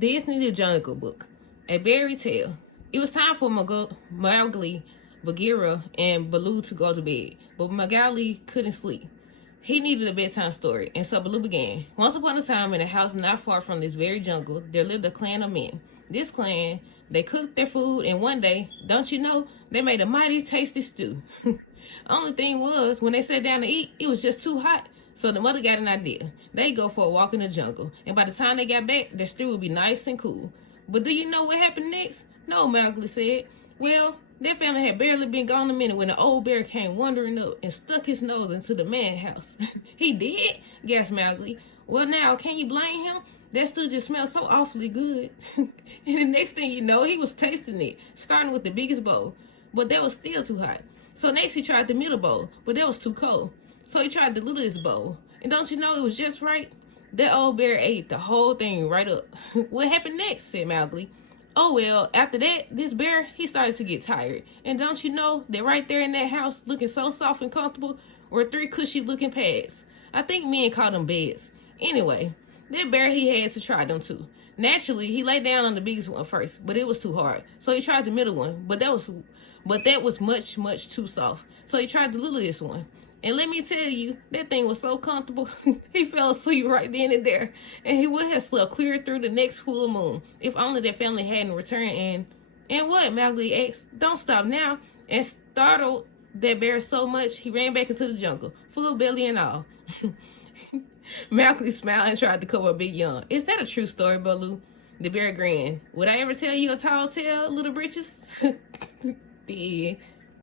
Disney the Jungle Book, A Berry Tale. It was time for Mowgli, Bagheera, and Baloo to go to bed, but Mowgli couldn't sleep. He needed a bedtime story, and so Baloo began. Once upon a time, in a house not far from this very jungle, there lived a clan of men. This clan, they cooked their food, and one day, don't you know, they made a mighty tasty stew. Only thing was, when they sat down to eat, it was just too hot. So the mother got an idea. They'd go for a walk in the jungle, and by the time they got back, their stew would be nice and cool. But do you know what happened next? No, Mowgli said. Well, their family had barely been gone a minute when the old bear came wandering up and stuck his nose into the man house. He did? Gasped Mowgli. Well, now, can you blame him? That stew just smelled so awfully good. And the next thing you know, he was tasting it, starting with the biggest bowl. But that was still too hot. So next he tried the middle bowl, but that was too cold. So he tried the littlest bowl. And don't you know it was just right? That old bear ate the whole thing right up. What happened next? Said Mowgli. Oh well, after that, this bear, he started to get tired. And don't you know that right there in that house, looking so soft and comfortable, were 3 cushy looking pads. I think men called them beds. Anyway, that bear, he had to try them too. Naturally, he lay down on the biggest one first, but it was too hard. So he tried the middle one, but that was much, much too soft. So he tried the littlest one. And let me tell you, that thing was so comfortable, he fell asleep right then and there. And he would have slept clear through the next full moon, if only that family hadn't returned. And what? Mowgli asked. Don't stop now. And startled that bear so much, he ran back into the jungle, full belly and all. Mowgli smiled and tried to cover a big yawn. Is that a true story, Baloo? The bear grinned. Would I ever tell you a tall tale, little britches? The end.